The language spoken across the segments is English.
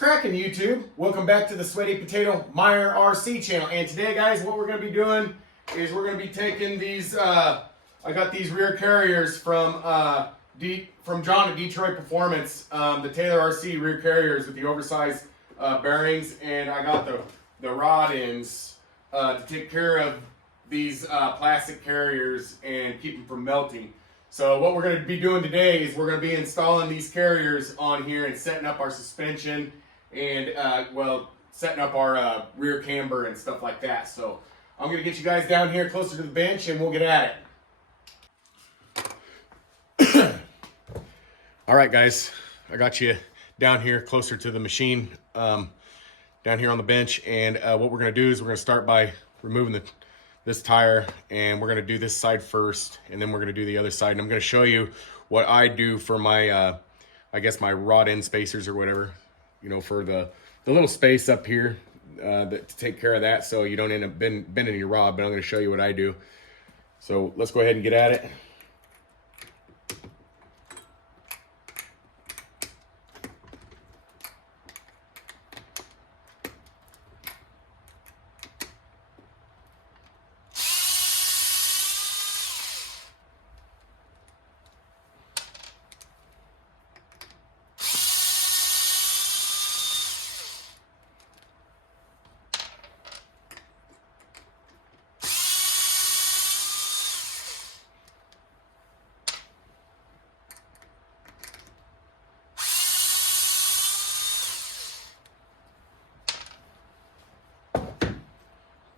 cracking, YouTube? Welcome back to the Sweaty Potato Meyer RC channel. And today, guys, what we're going to be doing is we're going to be taking these, I got these rear carriers from John at Detroit Performance, the Taylor RC rear carriers with the oversized bearings, and I got the rod ends to take care of these plastic carriers and keep them from melting. So what we're going to be doing today is we're going to be installing these carriers on here and setting up our suspension and, setting up our rear camber and stuff like that. So I'm going to get you guys down here closer to the bench and we'll get at it. All right, guys, I got you down here closer to the machine, down here on the bench. And what we're going to do is we're going to start by removing this tire, and we're going to do this side first, and then we're going to do the other side. And I'm going to show you what I do for my I guess my rod end spacers or whatever, you know, for the little space up here to take care of that so you don't end up bending your rod. But I'm going to show you what I do. So let's go ahead and get at it.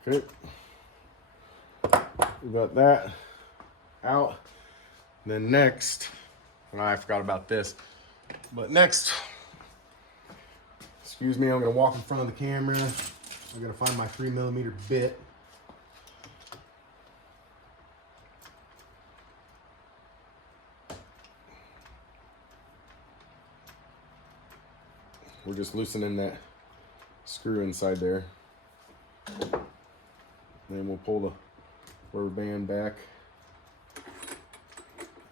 Okay, we got that out. Then next, I forgot about this, but next, excuse me, I'm gonna walk in front of the camera. I'm gonna find my 3mm bit. We're just loosening that screw inside there. Then we'll pull the rubber band back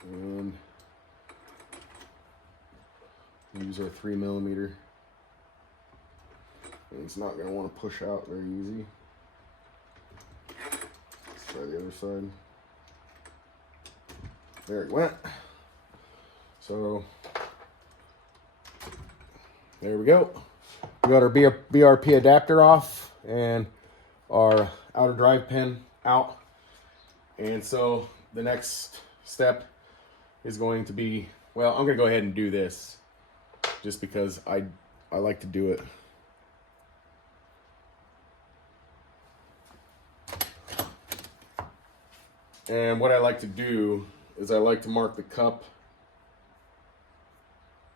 and use our 3mm. And it's not going to want to push out very easy. Let's try the other side. There it went. So there we go. We got our BRP adapter off and our outer drive pin out. And so the next step is going to be, well, I'm going to go ahead and do this just because I like to do it. And what I like to do is I like to mark the cup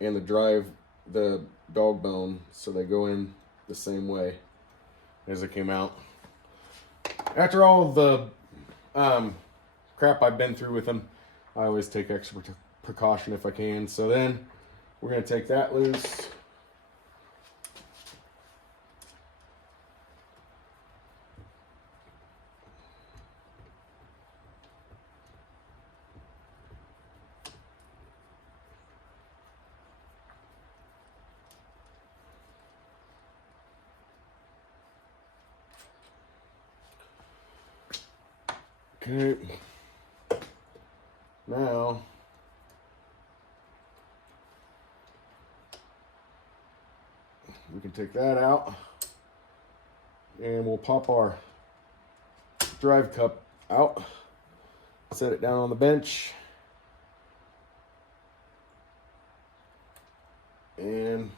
and the dog bone so they go in the same way as they came out. After all the crap I've been through with them, I always take extra precaution if I can. So then we're going to take that loose. Okay, now we can take that out and we'll pop our drive cup out, set it down on the bench, and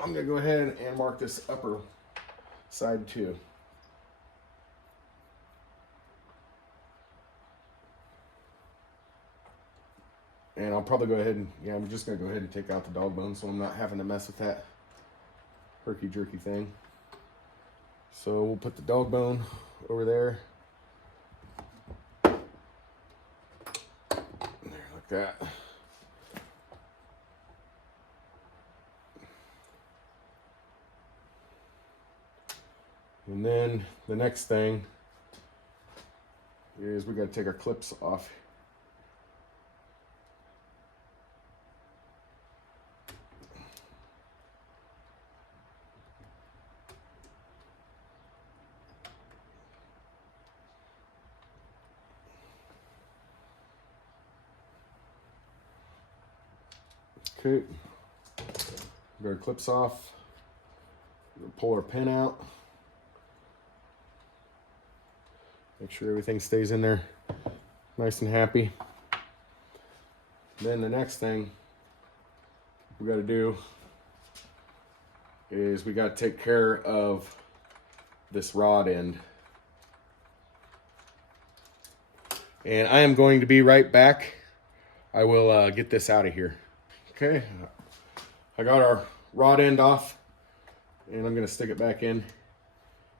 I'm going to go ahead and mark this upper side too. And I'll probably go ahead and, I'm just going to go ahead and take out the dog bone so I'm not having to mess with that herky-jerky thing. So we'll put the dog bone over there. There, like that. And then the next thing is we got to take our clips off. Okay, get our clips off. Pull our pin out. Make sure everything stays in there nice and happy. Then the next thing we got to do is we got to take care of this rod end. And I am going to be right back. I will get this out of here. Okay, I got our rod end off, and I'm gonna stick it back in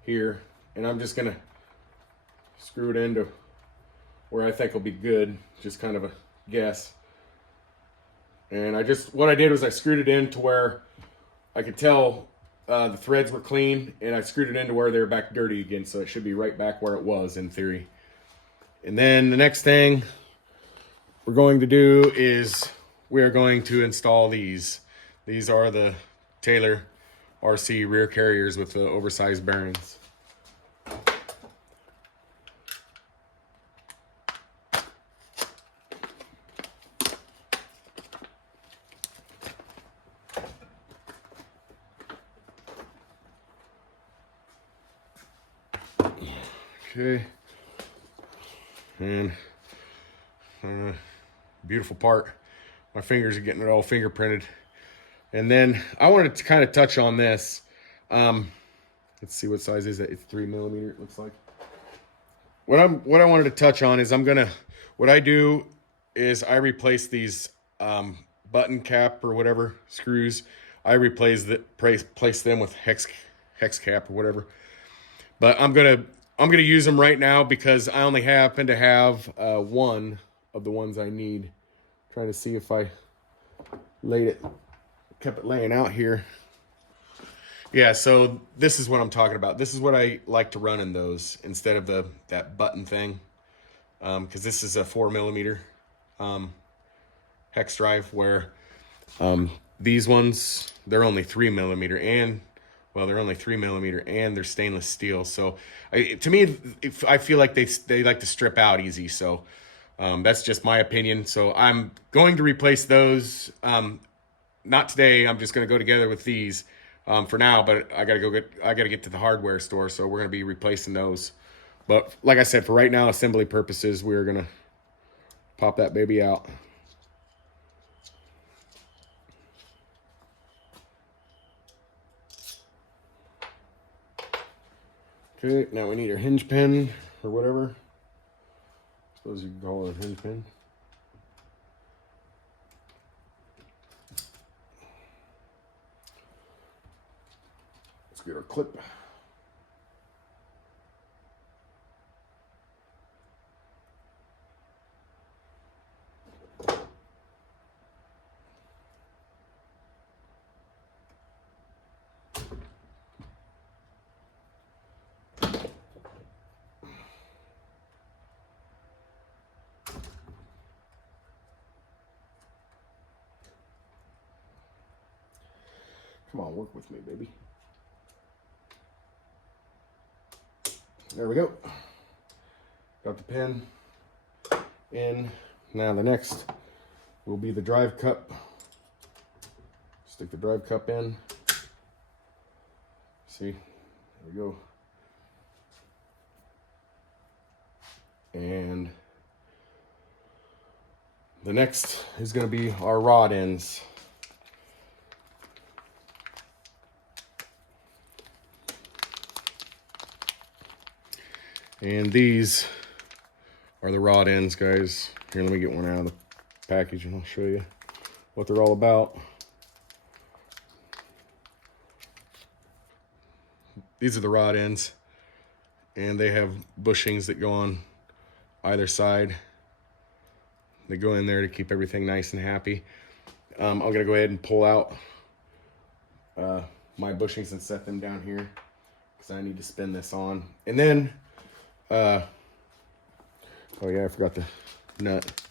here, and I'm just gonna screw it into where I think will be good, just kind of a guess. And what I did was I screwed it in to where I could tell the threads were clean, and I screwed it into where they were back dirty again, so it should be right back where it was in theory. And then the next thing we're going to do is we are going to install these. These are the Taylor RC rear carriers with the oversized bearings. Okay, and beautiful part. My fingers are getting it all fingerprinted. And then I wanted to kind of touch on this. Let's see, what size is it? It's 3mm, it looks like. What I wanted to touch on is what I do is I replace these button cap or whatever screws. I replace them with hex cap or whatever. But I'm gonna use them right now because I only happen to have one of the ones I need. Trying to see if I kept it laying out here. Yeah, so this is what I'm talking about. This is what I like to run in those instead of that button thing, because this is a 4mm hex drive, where these ones, they're only 3mm, and well, they're only 3mm and they're stainless steel. So to me, I feel like they like to strip out easy. So that's just my opinion. So I'm going to replace those. Not today. I'm just going to go together with these for now. But I gotta get to the hardware store. So we're going to be replacing those. But like I said, for right now, assembly purposes, we're going to pop that baby out. Okay, now we need our hinge pin or whatever. I suppose you can call it a hinge pin. Let's get our clip. Come on, work with me, baby. There we go. Got the pin in. Now the next will be the drive cup. Stick the drive cup in. See, there we go. And the next is going to be our rod ends. And these are the rod ends, guys. Here, let me get one out of the package and I'll show you what they're all about. These are the rod ends, and they have bushings that go on either side. They go in there to keep everything nice and happy. I'm gonna go ahead and pull out my bushings and set them down here because I need to spin this on. And then oh yeah, I forgot the nut.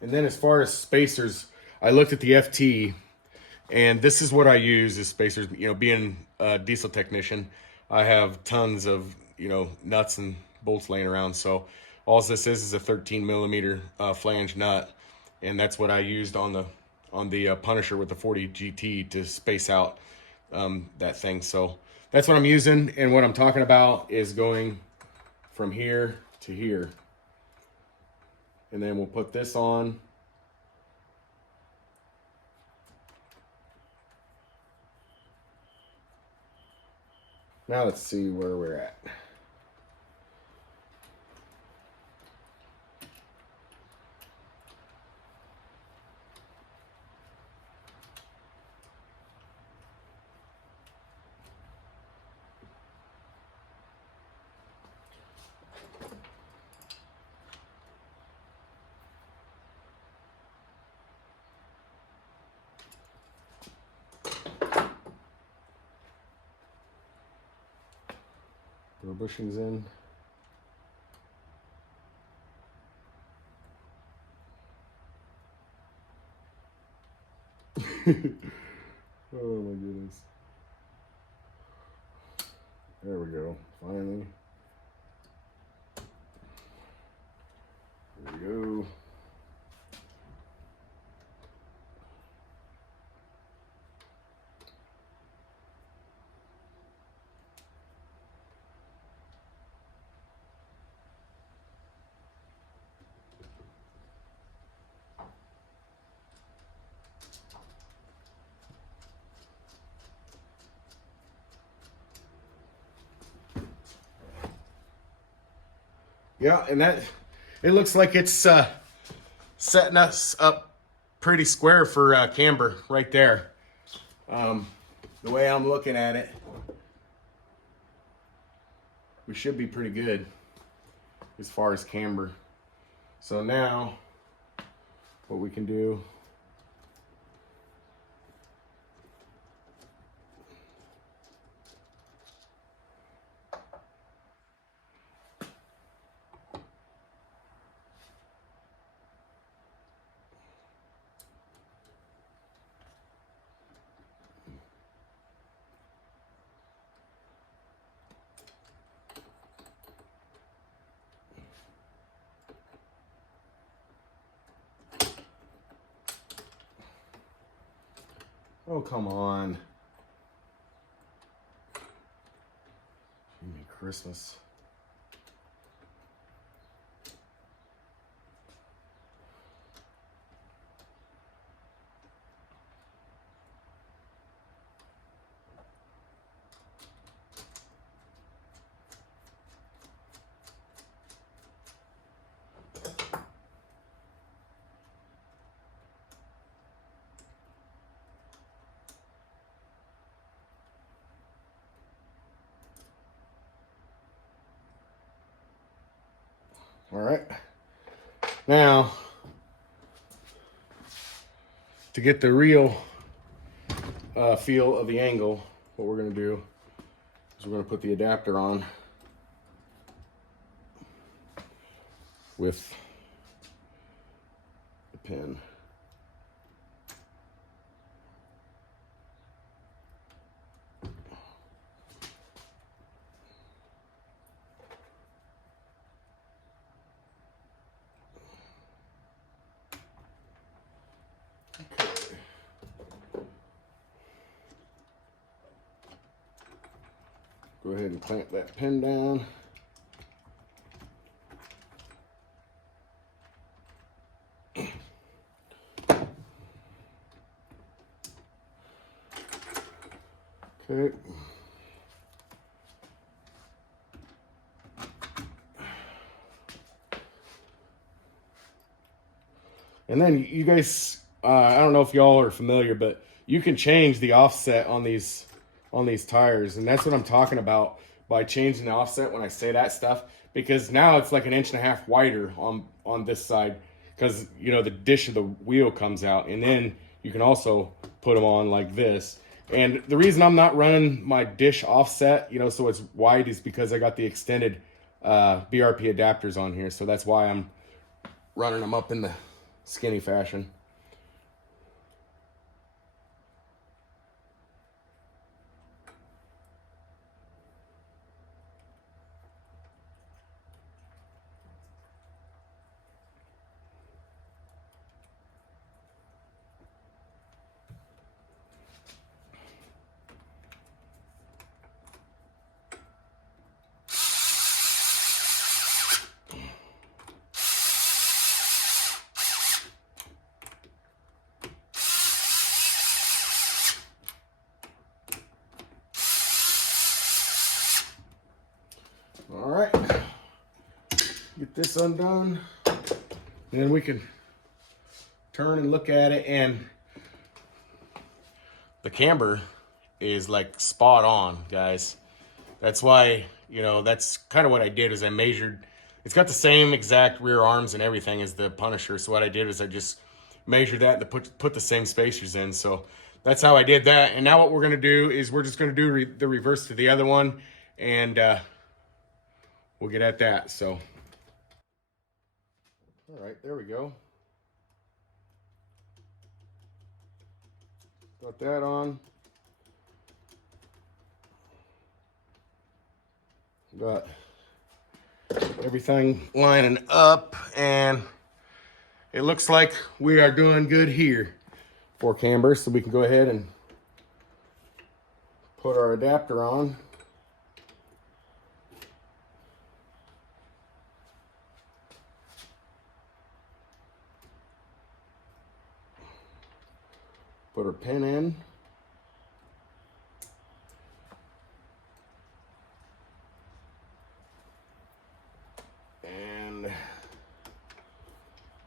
And then as far as spacers, I looked at the FT, and this is what I use as spacers. You know, being a diesel technician, I have tons of, you know, nuts and bolts laying around. So all this is a 13 millimeter flange nut, and that's what I used on the Punisher with the 40 GT to space out that thing. So that's what I'm using, and what I'm talking about is going from here to here. And then we'll put this on. Now let's see where we're at. Throw bushings in. Oh my goodness. There we go. Finally. There we go. Yeah, and that, it looks like it's setting us up pretty square for camber right there. The way I'm looking at it, we should be pretty good as far as camber. So now what we can do, oh, come on. Give me Christmas. All right. Now, to get the real feel of the angle, what we're going to do is we're going to put the adapter on with the pin. Go ahead and clamp that pin down. Okay. And then you guys, I don't know if y'all are familiar, but you can change the offset on these tires, and that's what I'm talking about by changing the offset when I say that stuff, because now it's like 1.5 inches wider on this side, because you know the dish of the wheel comes out, and then you can also put them on like this. And the reason I'm not running my dish offset, you know, so it's wide, is because I got the extended BRP adapters on here, so that's why I'm running them up in the skinny fashion. All right, get this undone, and then we can turn and look at it, and the camber is like spot on, guys. That's why, you know, that's kind of what I did is I measured. It's got the same exact rear arms and everything as the Punisher. So what I did is I just measured that to put the same spacers in. So that's how I did that. And now what we're going to do is we're just going to do the reverse to the other one, and we'll get at that. So, all right, there we go. Got that on. Got everything lining up, and it looks like we are doing good here for camber. So we can go ahead and put our adapter on. Put our pin in. And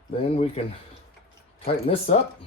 then we can tighten this up.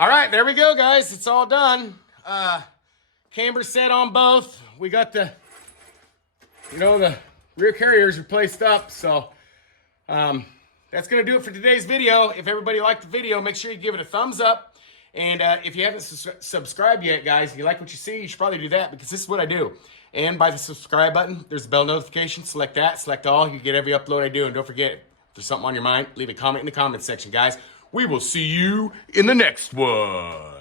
All right, there we go, guys. It's all done. Camber set on both. We got the, you know, the rear carriers replaced up. So that's going to do it for today's video. If everybody liked the video, make sure you give it a thumbs up. And if you haven't subscribed yet, guys, if you like what you see, you should probably do that, because this is what I do. And by the subscribe button, there's a bell notification. Select that. Select all. You get every upload I do. And don't forget, if there's something on your mind, leave a comment in the comment section, guys. We will see you in the next one.